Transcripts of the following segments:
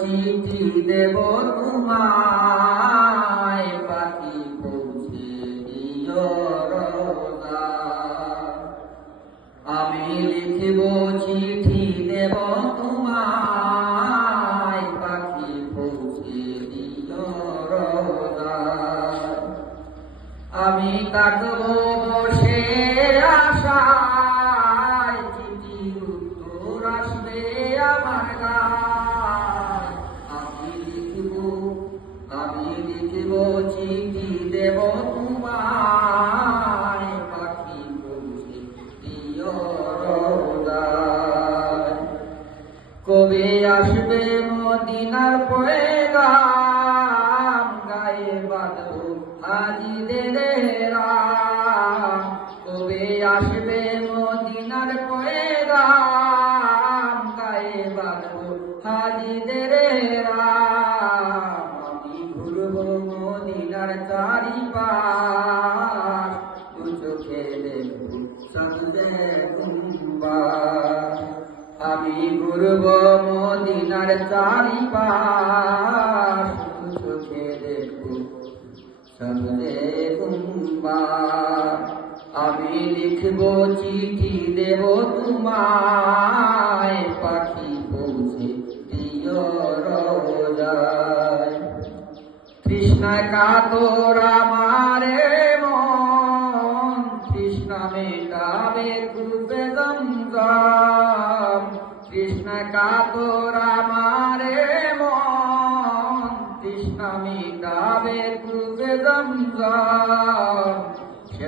চিঠি দেব তোমায়, পাখি পৌঁছে দিও রোজায়। আমি লিখব চিঠি দেব তোমায়, পাখি পৌঁছে দিও রোজায়। আমি থাকব বসে আশায়, চিঠির উত্তর আসবে আমার গায়। আমি লিখব চিঠি দেব তোমায়, পাখি পৌঁছে দিও রোজায়। কবে আসবে মদিনার পয়গাম, গায়ে বাঁধব হাজিদের রাম। কবে আসবে মদিনার পয়গাম, গায়ে বাঁধব হাজিদের রাম। আমি ঘুরব মদিনার চারিপাশ, দু চোখে দেখব সবজে গুম্বাদ। আমি ঘুরব মদিনার চারিপাশ, দু চোখে দেখব সবজে গুম্বাদ। আমি লিখব চিঠি দেব তোমায়, পাখি পৌঁছে দিও রোজায়। তৃষ্ণায় কাতর আমারে মন, তৃষ্ণা মেটাবে কূপে জমজম। তৃষ্ণায় কাতর আমারে মন, তৃষ্ণা মেটাবে কূপে জমজম। সে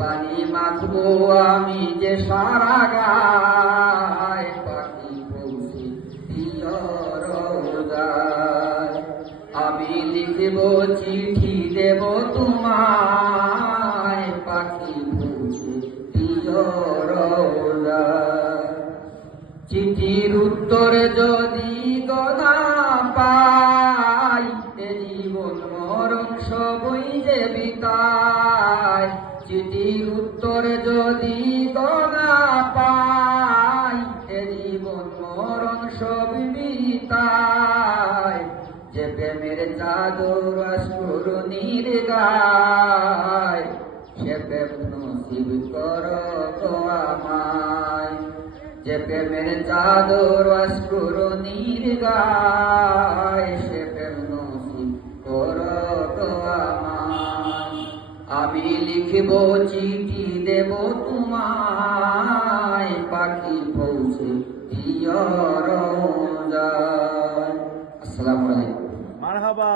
পানি মাখবো আমি যে সারা গায়, পাখি পৌঁছে দিও রোজায়। আমি লিখব চিঠি দেব তোমায়, পাখি পৌঁছে দিও রোজায়। চিঠির উত্তর যদি না পাই, এ জীবন মরণ সবই যে বিতায়। চিঠির উত্তর যদি না পাই, এ জীবন মরণ সবই বিতায়। যে প্রেমের চাদর আশকুরনির গায়, সে প্রেম নসিব করো গো আমায়। যে প্রেমের চাদর আশকুরনির গায়, সে প্রেম নসিব করো গো আমায়। আমি লিখব চিঠি দেব তোমায়, পাখি পৌঁছে দিও রোজায়। আসসালামু আলাইকুম। মারহাবা।